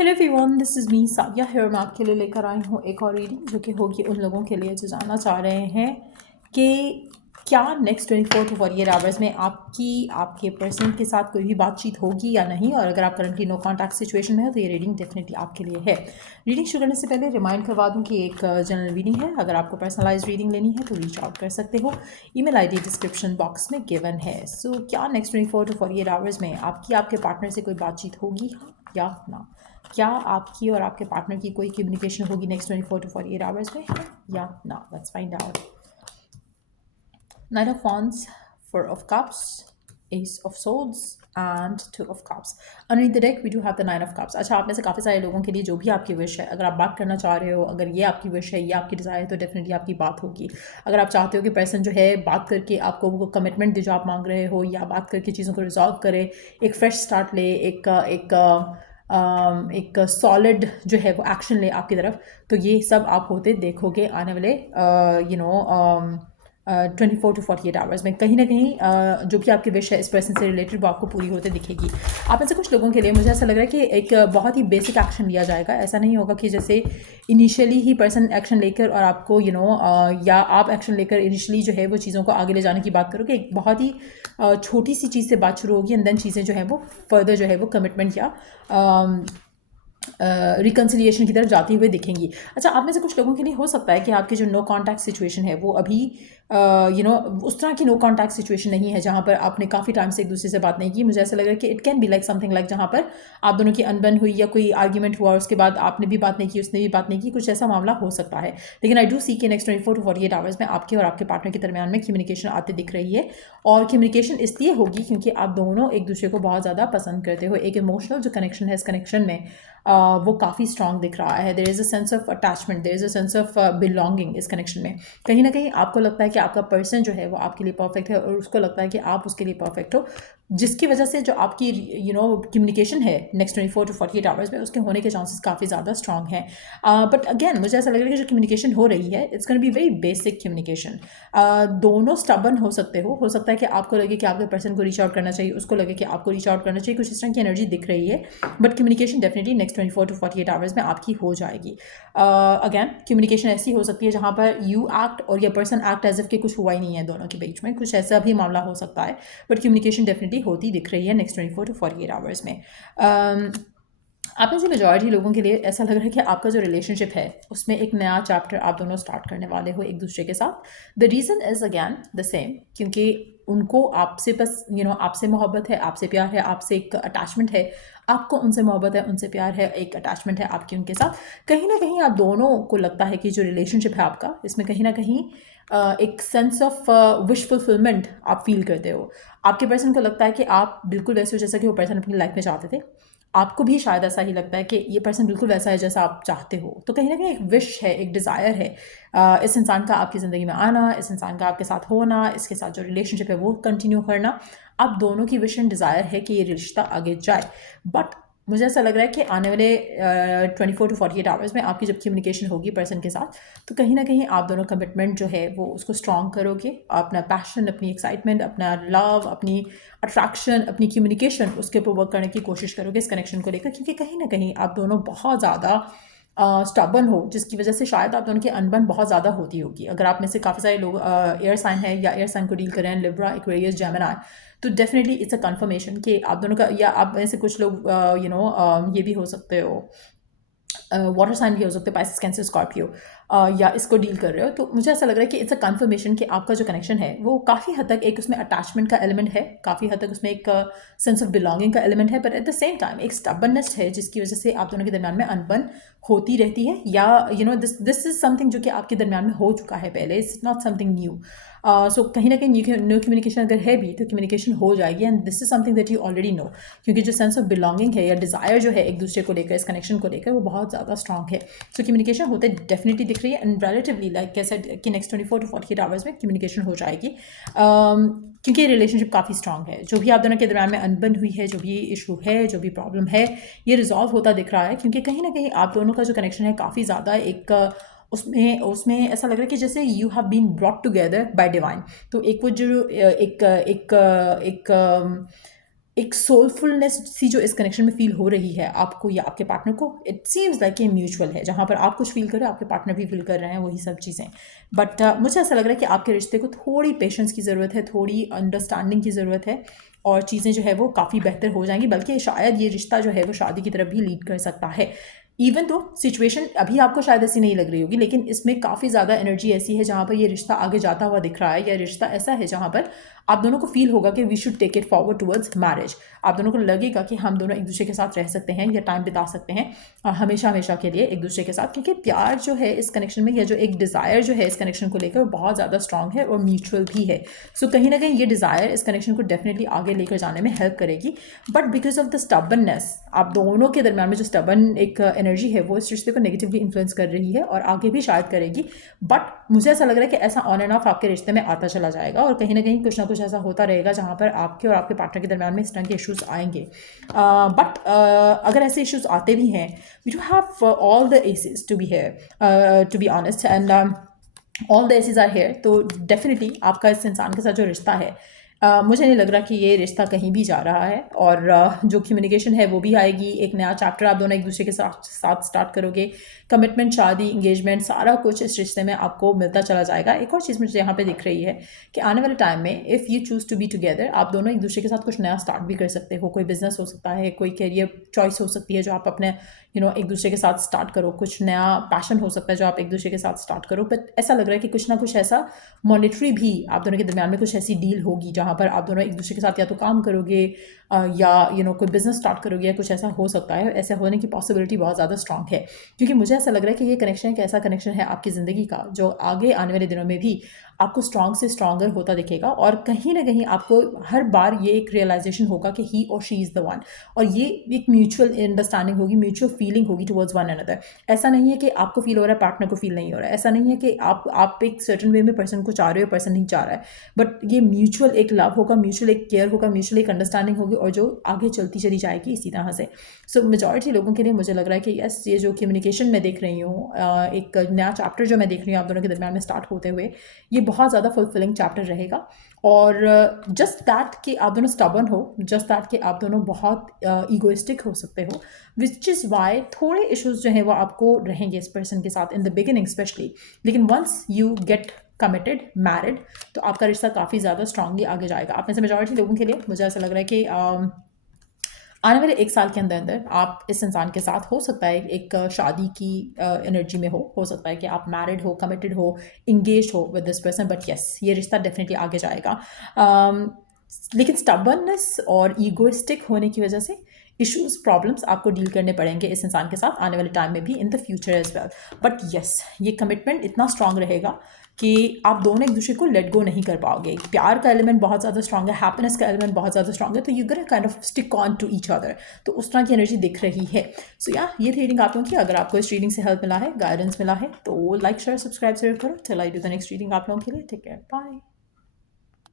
Hello everyone, this is me Sadia here. मैं आपके लिए लेकर आई हूँ एक और रीडिंग जो कि होगी उन लोगों के लिए जो जानना चाह रहे हैं कि क्या नेक्स्ट 24 टू 48 आवर्स में आपके पर्सन के साथ कोई भी बातचीत होगी या नहीं। और अगर आप करंटली नो कॉन्टैक्ट सिचुएशन में हो तो ये रीडिंग डेफिनेटली आपके लिए है। रीडिंग शुरू करने से पहले रिमाइंड करवा दूँ कि एक जनरल रीडिंग है। अगर आपको पर्सनलाइज रीडिंग लेनी है तो रीच आउट कर सकते हो। ईमेल आईडी डिस्क्रिप्शन बॉक्स में गिवन है। सो क्या नेक्स्ट 24 टू 48 आवर्स में आपके पार्टनर से कोई बातचीत होगी, हाँ या ना। क्या आपकी और आपके पार्टनर की कोई कम्युनिकेशन होगी नेक्स्ट 24 टू 48 आवर्स में, या ना। Let's find out. Knight of wands, four of cups, ace of swords and two of cups. Underneath the deck we do have the nine of cups. अच्छा, आप में से काफ़ी सारे लोगों के लिए जो भी आपकी विश है, अगर आप बात करना चाह रहे हो, अगर ये आपकी विश है, ये आपकी डिज़ायर है, तो डेफिनेटली आपकी बात होगी। अगर आप चाहते हो कि पर्सन जो है बात करके आपको वो कमिटमेंट जो आप मांग रहे हो, या बात करके चीज़ों को रिजॉल्व करे, एक फ्रेश स्टार्ट ले, एक सॉलिड जो है वो एक्शन ले आपकी तरफ, तो ये सब आप होते देखोगे आने वाले 24 टू 48 आवर्स में। कहीं ना कहीं जो भी आपकी विश है इस पर्सन से रिलेटेड वो आपको पूरी होते दिखेगी। आप में से कुछ लोगों के लिए मुझे ऐसा लग रहा है कि एक बहुत ही बेसिक एक्शन लिया जाएगा। ऐसा नहीं होगा कि जैसे इनिशियली ही पर्सन एक्शन लेकर और आपको या आप एक्शन लेकर इनिशियली जो है वो चीज़ों को आगे ले जाने की बात करोगे। एक बहुत ही छोटी सी चीज़ से बात शुरू होगी एंड देन चीज़ें जो है वो फर्दर जो है वो कमिटमेंट या रिकन्सिलिएशन की तरफ जाती हुए दिखेंगी। अच्छा, आप में से कुछ लोगों के लिए हो सकता है कि आपकी जो नो कॉन्टैक्ट सिचुएशन है वो अभी उस तरह की नो कॉन्टैक्ट सिचुएशन नहीं है जहाँ पर आपने काफ़ी टाइम से एक दूसरे से बात नहीं की। मुझे ऐसा लग रहा है कि it can be like something like जहाँ पर आप दोनों की अनबन हुई या कोई आर्ग्यूमेंट हुआ, उसके बाद आपने भी बात नहीं की, उसने भी बात नहीं की, कुछ ऐसा मामला हो सकता है। लेकिन आई डू सी कि नेक्स्ट 24 टू 48 आवर्स में आपके और आपके पार्टनर के दरमियान में कम्युनिकेशन आते दिख रही है। और कम्युनिकेशन इसलिए होगी क्योंकि आप दोनों एक दूसरे को बहुत ज़्यादा पसंद करते हो। एक इमोशनल जो कनेक्शन है इस कनेक्शन में वो काफ़ी स्ट्रॉन्ग दिख रहा है। There is a sense of attachment, there is a sense of belonging इस कनेक्शन में। कहीं ना कहीं आपको लगता है कि आपका पर्सन जो है वो आपके लिए परफेक्ट है और उसको लगता है कि आप उसके लिए परफेक्ट हो, जिसकी वजह से जो आपकी कम्युनिकेशन है नेक्स्ट 24 टू 48 आवर्स में उसके होने के चांसेस काफ़ी ज़्यादा स्ट्रॉन्ग हैं। बट अगेन मुझे ऐसा लग रहा है कि जो कम्युनिकेशन हो रही है it's gonna be very basic communication. दोनों स्टबन हो सकते हो सकता है कि आपको लगे कि आपके पर्सन को रीच आउट करना चाहिए, उसको लगे कि आपको रीच आउट करना चाहिए, कुछ इस तरह की एनर्जी दिख रही है। But communication definitely next 24 to 48 hours में आपकी हो जाएगी। अगेन कम्युनिकेशन ऐसी हो सकती है जहाँ पर यू एक्ट और या पर्सन एक्ट एज इफ के कुछ हुआ ही नहीं है दोनों के बीच में, कुछ ऐसा भी मामला हो सकता है। बट कम्युनिकेशन डेफिनेटली होती दिख रही है नेक्स्ट 24 टू 48 आवर्स में। आप में से मेजॉरिटी लोगों के लिए ऐसा लग रहा है कि आपका जो रिलेशनशिप है उसमें एक नया चैप्टर आप दोनों स्टार्ट करने वाले हो एक दूसरे के साथ। The reason is again the same, क्योंकि उनको आपसे बस आपसे मोहब्बत है, आपसे प्यार है, आपसे एक अटैचमेंट है। आपको उनसे मोहब्बत है, उनसे प्यार है, एक अटैचमेंट है आपकी उनके साथ। कहीं ना कहीं आप दोनों को लगता है कि जो रिलेशनशिप है आपका इसमें कहीं ना कहीं एक सेंस ऑफ विश फुलफिलमेंट आप फील करते हो। आपके पर्सन को लगता है कि आप बिल्कुल वैसे हो जैसा कि वो पर्सन अपनी लाइफ में चाहते थे। आपको भी शायद ऐसा ही लगता है कि ये पर्सन बिल्कुल वैसा है जैसा आप चाहते हो। तो कहीं ना कहीं एक विश है, एक डिज़ायर है इस इंसान का आपकी ज़िंदगी में आना, इस इंसान का आपके साथ होना, इसके साथ जो रिलेशनशिप है वो कंटिन्यू करना। आप दोनों की विश एंड डिज़ायर है कि ये रिश्ता आगे जाए। बट मुझे ऐसा लग रहा है कि आने वाले 24 टू 48 आवर्स में आपकी जब कम्युनिकेशन होगी पर्सन के साथ, तो कहीं ना कहीं आप दोनों कमिटमेंट जो है वो उसको स्ट्रॉन्ग करोगे। अपना पैशन, अपनी एक्साइटमेंट, अपना लव, अपनी अट्रैक्शन, अपनी कम्युनिकेशन उसके ऊपर वर्क करने की कोशिश करोगे इस कनेक्शन को लेकर, क्योंकि कहीं ना कहीं आप दोनों बहुत ज़्यादा स्टबन हो, जिसकी वजह से शायद आप दोनों की अनबन बहुत ज़्यादा होती होगी। अगर आप में से काफ़ी सारे लोग एयर साइन है या एयर साइन को डील कर रहे हैं, लिब्रा, एक्वेरियस, जेमिनी, तो डेफिनेटली इट्स अ कन्फर्मेशन कि आप दोनों का, या आप में से कुछ लोग ये भी हो सकते हो, वाटर साइन भी हो सकते हैं, पाइसेस, कैंसर, स्कॉर्पियो, या इसको डील कर रहे हो। तो मुझे ऐसा लग रहा है कि इट्स अ कन्फर्मेशन कि आपका जो कनेक्शन है वो काफ़ी हद तक एक उसमें अटैचमेंट का एलिमेंट है, काफ़ी हद तक उसमें एक सेंस ऑफ बिलोंगिंग का एलिमेंट है, but at the same time एक स्टबननेस है जिसकी वजह से आप दोनों के दरमियान में अनबन होती रहती है। या दिस इज समथिंग जो कि आपके दरमियान में हो चुका है पहले, इट्स नॉट समथिंग न्यू। सो कहीं ना कहीं न्यू कम्युनिकेशन अगर है भी तो कम्युनिकेशन हो जाएगी, and this is something that you already know, क्योंकि जो सेंस ऑफ बिलोंगिंग है या डिज़ायर जो है एक दूसरे को लेकर, इस कनेक्शन को लेकर, वो बहुत ज़्यादा स्ट्रॉन्ग है। सो कम्युनिकेशन होते डेफिनेटली दिख रही है, एंड रिलेटिवली लाइक कैसे कि नेक्स्ट 24 टू 48 आवर्स में कम्युनिकेशन हो जाएगी। क्योंकि रिलेशनशिप काफ़ी स्ट्रॉन्ग है। जो भी आप दोनों के दरमियान में अनबन हुई है, जो भी इशू है, जो भी प्रॉब्लम है, ये रिजॉल्व होता दिख रहा है, क्योंकि कहीं ना कहीं आप दोनों का जो कनेक्शन है काफ़ी ज़्यादा एक उसमें उसमें ऐसा लग रहा है कि जैसे you have been brought together by divine. तो एक वो जो एक एक एक एक सोलफुलनेस सी जो इस कनेक्शन में फील हो रही है आपको या आपके पार्टनर को, इट सीम्स लाइक ये म्यूचुअल है, जहाँ पर आप कुछ फील कर रहे हो आपके पार्टनर भी फील कर रहे हैं वही सब चीज़ें। बट मुझे ऐसा लग रहा है कि आपके रिश्ते को थोड़ी पेशेंस की ज़रूरत है, थोड़ी अंडरस्टैंडिंग की ज़रूरत है, और चीज़ें जो है वो काफ़ी बेहतर हो जाएंगी, बल्कि शायद ये रिश्ता जो है वो शादी की तरफ भी लीड कर सकता है। इवन तो सिचुएशन अभी आपको शायद ऐसी नहीं लग रही होगी, लेकिन इसमें काफ़ी ज़्यादा एनर्जी ऐसी है जहाँ पर ये रिश्ता आगे जाता हुआ दिख रहा है, या रिश्ता ऐसा है जहाँ पर आप दोनों को फील होगा कि we should take it forward towards marriage. आप दोनों को लगेगा कि हम दोनों एक दूसरे के साथ रह सकते हैं या टाइम बिता सकते हैं हमेशा हमेशा के लिए एक दूसरे के साथ, क्योंकि प्यार जो है इस कनेक्शन में, या जो एक डिज़ायर जो है इस कनेक्शन को लेकर, वो बहुत ज़्यादा स्ट्रांग है और म्यूचुअल भी है। सो कहीं ना कहीं ये डिज़ायर इस कनेक्शन को डेफिनेटली आगे लेकर जाने में हेल्प करेगी। But because of the stubbornness, आप दोनों के दरमियान में जो स्टबन एक एनर्जी है वो इस रिश्ते को नेगेटिवली इन्फ्लुएंस कर रही है और आगे भी शायद करेगी। बट मुझे ऐसा लग रहा है कि ऐसा ऑन एंड ऑफ आपके रिश्ते में आता चला जाएगा, और कहीं ना कुछ ऐसा होता रहेगा जहाँ पर आपके और आपके पार्टनर के दरमियान में इस तरह के इश्यूज आएंगे। बट अगर ऐसे इश्यूज आते भी हैं, we do have all the aces to be here, to be honest, and all the aces are here. तो डेफिनेटली आपका इस इंसान के साथ जो रिश्ता है, मुझे नहीं लग रहा कि ये रिश्ता कहीं भी जा रहा है, और जो कम्युनिकेशन है वो भी आएगी, एक नया चैप्टर आप दोनों एक दूसरे के साथ स्टार्ट करोगे। कमिटमेंट, शादी, इंगेजमेंट, सारा कुछ इस रिश्ते में आपको मिलता चला जाएगा। एक और चीज़ मुझे यहाँ पे दिख रही है कि आने वाले टाइम में if you choose to be together, आप दोनों एक दूसरे के साथ कुछ नया स्टार्ट भी कर सकते हो। कोई बिजनेस हो सकता है, कोई करियर चॉइस हो सकती है जो आप अपने एक दूसरे के साथ स्टार्ट करो, कुछ नया पैशन हो सकता है जो आप एक दूसरे के साथ स्टार्ट करो। बट ऐसा लग रहा है कि कुछ ना कुछ ऐसा मॉनेटरी भी आप दोनों के दरमियान में कुछ ऐसी डील होगी जहाँ पर आप दोनों एक दूसरे के साथ या तो काम करोगे या कोई बिजनेस स्टार्ट करोगे, या कुछ ऐसा हो सकता है। ऐसा होने की पॉसिबिलिटी बहुत ज़्यादा स्ट्रांग है, क्योंकि मुझे ऐसा लग रहा है कि ये कनेक्शन एक ऐसा कनेक्शन है आपकी ज़िंदगी का जो आगे आने वाले दिनों में भी आपको स्ट्रांग से स्ट्रांगर होता दिखेगा, और कहीं ना कहीं आपको हर बार ये एक रियलाइजेशन होगा कि ही और शी इज़ द वन, और ये एक म्यूचुअल अंडरस्टैंडिंग होगी, म्यूचुअल फीलिंग होगी टुवर्ड्स वन अनदर। ऐसा नहीं है कि आपको फील हो रहा है, पार्टनर को फील नहीं हो रहा है। ऐसा नहीं है कि आप एक सर्टन वे में पर्सन को चाह रहे हो, पर्सन नहीं चाह रहा है, बट ये म्यूचुअल एक लव होगा, म्यूचुअल एक केयर होगा, म्यूचुअल एक अंडरस्टैंडिंग होगी, और जो आगे चलती चली जाएगी इसी तरह से। सो मेजॉरिटी लोगों के लिए मुझे लग रहा है कि यस, ये जो कम्युनिकेशन मैं देख रही हूँ, एक नया चैप्टर जो मैं देख रही हूँ आप दोनों के दरमियान में स्टार्ट होते हुए, ये बहुत ज़्यादा फुलफिलिंग चैप्टर रहेगा। और जस्ट दैट कि आप दोनों स्टबर्न हो, जस्ट दैट कि आप दोनों बहुत ईगोइस्टिक हो सकते हो, विच इज़ वाई थोड़े इश्यूज जो हैं वो आपको रहेंगे इस पर्सन के साथ इन द बिगिनिंग स्पेशली। लेकिन once you get committed, married, तो आपका रिश्ता काफ़ी ज़्यादा स्ट्रांगली आगे जाएगा। आप में से मेजॉरिटी लोगों के लिए मुझे ऐसा लग रहा है कि आने वाले 1 साल के अंदर अंदर आप इस इंसान के साथ, हो सकता है एक शादी की एनर्जी में हो सकता है कि आप मैरिड हो, कमिटेड हो, इंगेज हो with this person, but yes, ये रिश्ता डेफिनेटली आगे जाएगा। लेकिन स्टबर्ननेस और ईगोइस्टिक होने की वजह से इश्यूज, प्रॉब्लम्स आपको डील करने पड़ेंगे इस इंसान के साथ आने वाले टाइम में भी, in the future as well. But yes, ये कमिटमेंट इतना स्ट्रांग रहेगा कि आप दोनों एक दूसरे को लेट गो नहीं कर पाओगे। प्यार का एलिमेंट बहुत ज़्यादा स्ट्रांग है, हैप्पीनेस का एलिमेंट बहुत ज़्यादा स्ट्रांग है, तो you gonna kind of stick on to each other. तो उस तरह की एनर्जी दिख रही है। सो या ये थी रीडिंग आप लोगों की। अगर आपको इस रीडिंग से हेल्प मिला है, गाइडेंस मिला है, तो लाइक, शेयर, सब्सक्राइब जरूर करो। Till I do the next reading आप लोगों के लिए। Take care, bye.